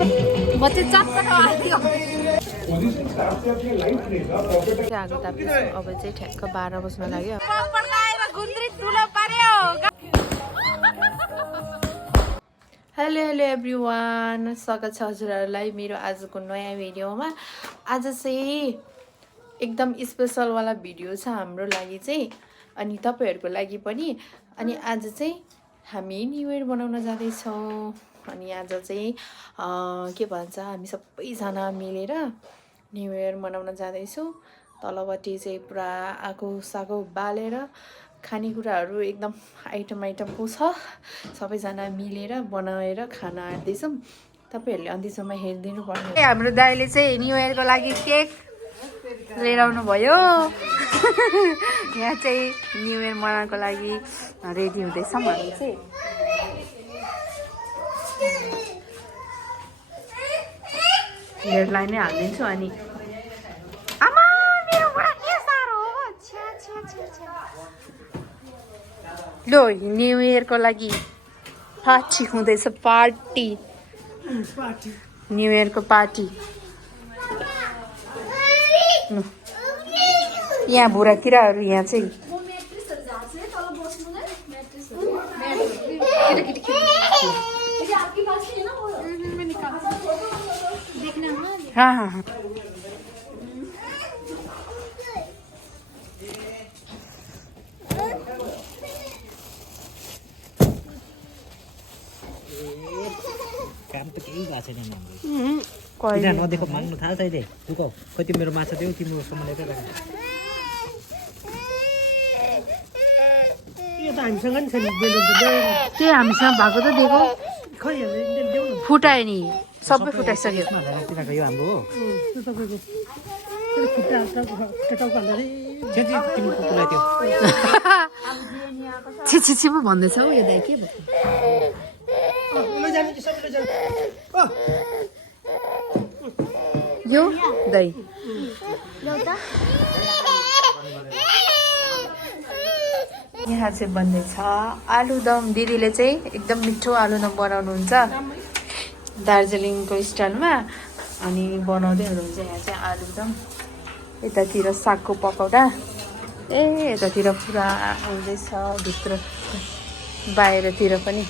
म चाहिँ चटपट आएको अब चाहिँ ठ्याक्क 12 बज्न लाग्यो। हेलो एभ्रिवान, स्वागत छ हजुरहरूलाई मेरो आजको नयाँ भिडियोमा। आज चाहिँ एकदम स्पेसलवाला भिडियो छ हाम्रो लागि चाहिँ अनि तपाईँहरूको लागि पनि। अनि आज चाहिँ हामी न्यु इयर मनाउन जाँदैछौँ। अनि आज चाहिँ के भन्छ, हामी सबैजना मिलेर न्यु इयर मनाउन जाँदैछौँ। तलपट्टि चाहिँ पुरा आगो सागो बालेर खानेकुराहरू एकदम आइटमको छ। सबैजना मिलेर बनाएर खाना आँट्दैछौँ। तपाईँहरूले अन्तिसम्म हेरिदिनु पर्ने। हाम्रो दाइले चाहिँ न्यु इयरको लागि केक लिएर आउनु भयो। यहाँ चाहिँ न्यु इयर मनाउनको लागि रेडी हुँदैछौँ हामी चाहिँ। हेडलाई नै हालिदिन्छु। अनि आमा मेरो बुढा के साह्रो हो। लो न्यु इयरको लागि पार्टी हुँदैछ। पार्टी न्यु इयरको पार्टी। यहाँ बुढा किराहरू यहाँ चाहिँ हाँ काम त केही भएको छैन हाम्रो। नदेखो माग्नु थाहा छ अहिले। दुःख कति मेरो माछा दियो तिम्रो सम्हालेर राख। यो त हामीसँग नि छैन बेलुन त देऊ। त्यो हामीसँग भएको त दिएको खै देऊ न। फुटायो नि, सबै फुटाइसक्यो। तिनीहरूको यो हाम्रो हो। त्यो तपाईँको त्यो खुट्टा टाउको हाल्दा त्यो चाहिँ तिम्रो कुकुरलाई त्यो छि पो भन्दैछ हौ यो दाइ। के भयो यो दाइ? यहाँ चाहिँ बन्दैछ आलुदम। दिदीले चाहिँ एकदम मिठो आलुदम बनाउनुहुन्छ दार्जिलिङको स्टाइलमा। अनि बनाउँदै हुनुहुन्छ यहाँ चाहिँ आलुदम। यतातिर सागको पकौडा। यतातिर पुरा हुँदैछ भित्र बाहिरतिर पनि।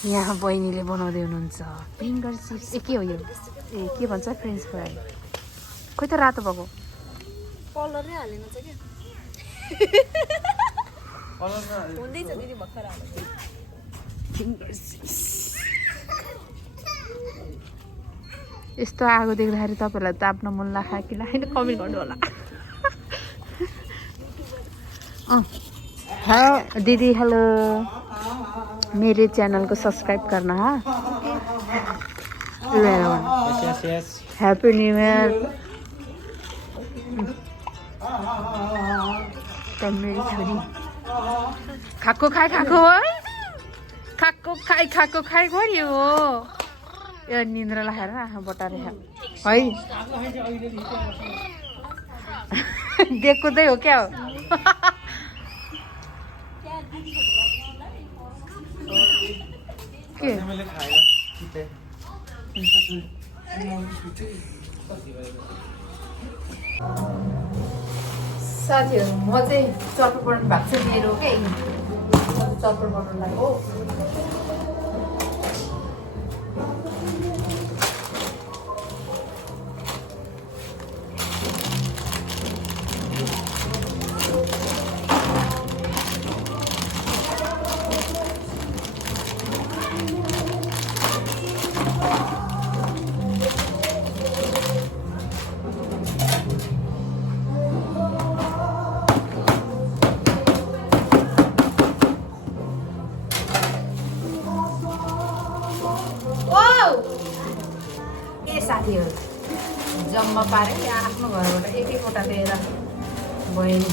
यहाँ बहिनीले बनाउँदै हुनुहुन्छ फिङ्गर चिप्स। के हो यो? के भन्छ? French fry. खोइ त रातो भएको कलर नै हालेन छ के हुँदैछ दिदी भर्खर हाल्नु। Finger chips. यस्तो आगो देख्दाखेरि तपाईँहरूलाई ताप्न मन लाग्यो कि लाग्दैन कमेन्ट गर्नु होला। हेलो दीदी, हेलो। मेरे चैनल को सब्सक्राइब करना है। Happy new year. मेरी छोरी खाको खाए गऱ्यो हो। यो निन्द्रा लगाएर आँखा बटारे है। देखो तो हो क्या हो। के साथीहरू, म चाहिँ चटपट बनाउनु भएको छ मेरो के चटपट बनाउनु लाग्यो। साथीहरू जम्मा पारे आफ्नो घरबाट एकैवटा दिएर बहिनी।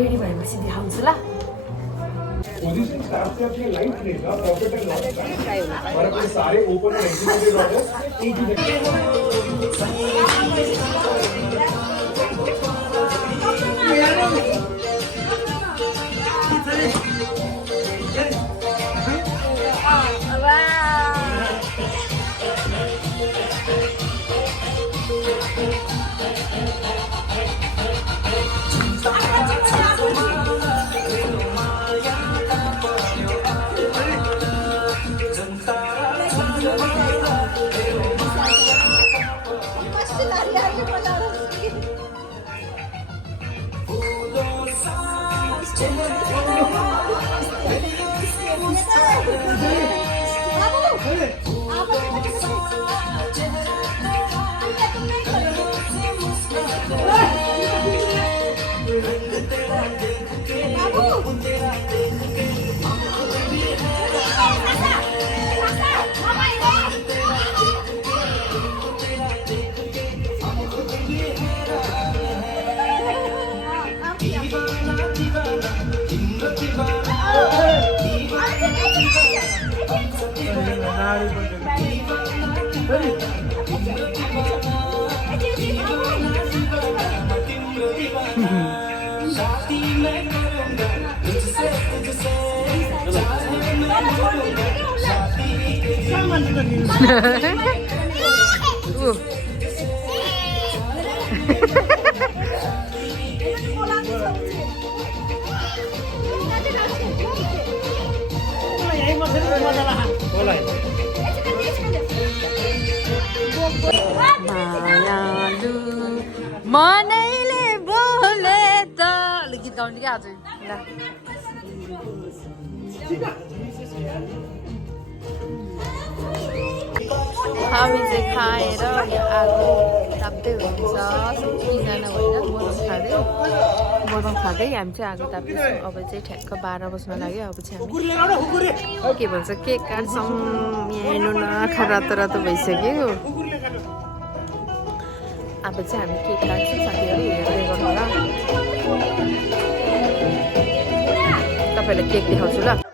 रेडी भएपछि देखाउँछु ल पोजीशन स्टाफ से अपने लाइफ लेगा प्रॉफिट एंड लॉस का और अपने सारे ओपन और एग्जीक्यूटिव ऑर्डर्स एक ही मायालु मनैले बोले त गीत गाउने क्या आज हामी चाहिँ खाएर यहाँ आगो ताप्दै हुनुहुन्छ सबैजना होइन मरम खाँदै हामी चाहिँ आगो ताप्दैछौँ अब चाहिँ ठ्याक्क 12 बज्न लाग्यो अब चाहिँ हामी के भन्छ केक काट्छौँ यहाँ हेर्नु न आँखा रातो रातो भइसक्यो अब चाहिँ हामी केक काट्छौँ साथीहरू हेर्दै गर्नु होला तपाईँलाई केक देखाउँछु ल